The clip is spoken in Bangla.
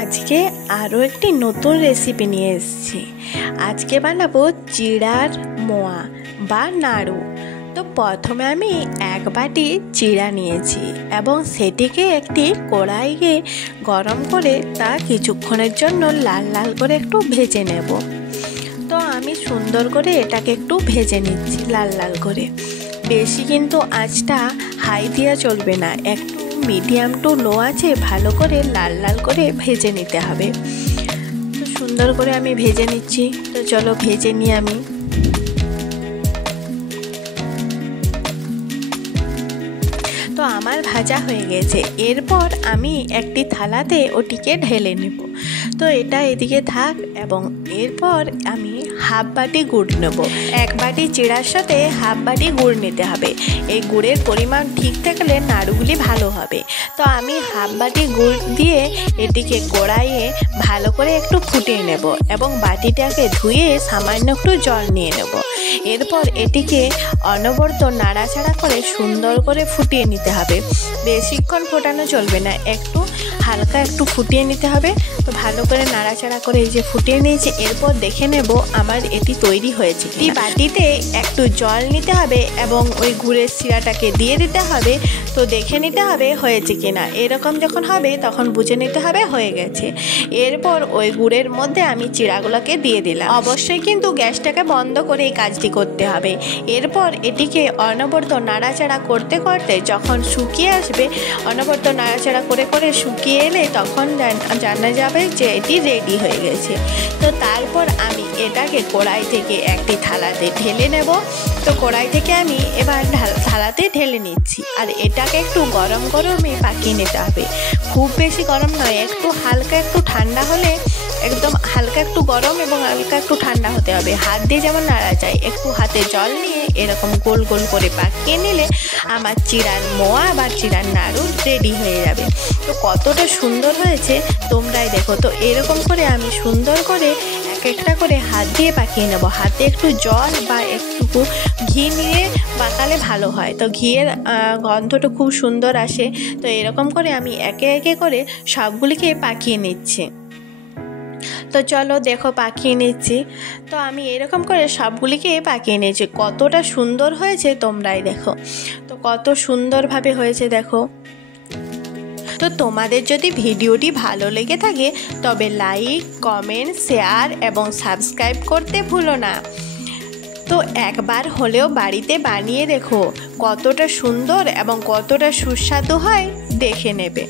আজকে আরও একটি নতুন রেসিপি নিয়ে এসেছি। আজকে বানাবো চিড়ার মোয়া বা নাড়ু। তো প্রথমে আমি এক বাটি চিড়া নিয়েছি এবং সেটিকে একটি কড়াইয়ে গরম করে তা কিছুক্ষণের জন্য লাল লাল করে একটু ভেজে নেব। তো আমি সুন্দর করে এটাকে একটু ভেজে নিচ্ছি লাল লাল করে। বেশি কিন্তু আঁচটা হাই দেওয়া চলবে না, একটু মিডিয়াম টু লো আছে ভালো করে লাল লাল করে ভেজে নিতে হবে। তো সুন্দর করে আমি ভেজে নিচ্ছি। তো চলো ভেজে নিই আমি। তো আমার ভাজা হয়ে গেছে। এরপর আমি একটি থালাতে ওটিকে ঢেলে নেব। তো এটা এদিকে থাক এবং এরপর আমি হাফ বাটি গুড় নেব। এক বাটি চিড়ার সাথে হাফ বাটি গুড় নিতে হবে। এই গুড়ের পরিমাণ ঠিক থাকলে নাড়ুগুলি ভালো হবে। তো আমি হাফ বাটি গুড় দিয়ে এটিকে কড়াইয়ে ভালো করে একটু ফুটিয়ে নেব এবং বাটিটাকে ধুয়ে সামান্য একটু জল নিয়ে নেব। এরপর এটিকে অনবরত নাড়াচাড়া করে সুন্দর করে ফুটিয়ে নিতে হবে। বেশিক্ষণ ফোটানো চলবে না, একটু হালকা একটু ফুটিয়ে নিতে হবে। তো ভালো করে নাড়াচাড়া করে এই যে ফুটিয়ে নিয়েছি। এরপর দেখে নেব আমার এটি তৈরি হয়েছে। এই বাটিতে একটু জল নিতে হবে এবং ওই গুড়ের শিরাটাকে দিয়ে দিতে হবে। তো দেখে নিতে হবে হয়েছে কিনা। এরকম যখন হবে তখন বুঝে নিতে হবে হয়ে গেছে। এরপর ওই গুড়ের মধ্যে আমি চিড়াগুলোকে দিয়ে দিলাম। অবশ্যই কিন্তু গ্যাসটাকে বন্ধ করে এই কাজটি করতে হবে। এরপর এটিকে অনবরত নাড়াচাড়া করতে করতে যখন শুকিয়ে আসবে, অনবরত নাড়াচাড়া করে করে শুকিয়ে এলে তখন জানা যাবে যে এটি রেডি হয়ে গেছে। তো তারপর আমি এটাকে কড়াই থেকে একটি থালাতে ঢেলে নেব। তো কড়াই থেকে আমি এবার থালাতে ঢেলে নিচ্ছি। আর এটাকে একটু গরম গরমে পাকিয়ে নিতে হবে। খুব বেশি গরম নয়, একটু হালকা একটু ঠান্ডা হলে, একদম হালকা একটু গরম এবং হালকা একটু ঠান্ডা হতে হবে। হাত দিয়ে যেমন নাড়া যায়, একটু হাতে জল নিয়ে এরকম গোল গোল করে পাকিয়ে নিলে আমার চিড়ার মোয়া বা চিড়ার নাড়ু রেডি হয়ে যাবে। তো কতটা সুন্দর হয়েছে তোমরাই দেখো। তো এরকম করে আমি সুন্দর করে এক একটা করে হাত দিয়ে পাকিয়ে নেব। হাতে একটু জল বা একটু ঘি নিয়ে পাকালে ভালো হয়। তো ঘিয়ের গন্ধটা খুব সুন্দর আসে। তো এরকম করে আমি একে একে করে সবগুলিকে পাকিয়ে নিচ্ছি। তো চলো দেখো পাকিয়ে নিচ্ছি। তো আমি এরকম করে সবগুলিকে পাকিয়ে নিয়েছি। কতটা সুন্দর হয়েছে তোমরাই দেখো। তো কত সুন্দরভাবে হয়েছে দেখো। তো তোমাদের যদি ভিডিওটি ভালো লেগে থাকে তবে লাইক, কমেন্ট, শেয়ার এবং সাবস্ক্রাইব করতে ভুলো না। তো একবার হলেও বাড়িতে বানিয়ে দেখো, কতটা সুন্দর এবং কতটা সুস্বাদু হয় দেখে নেবে।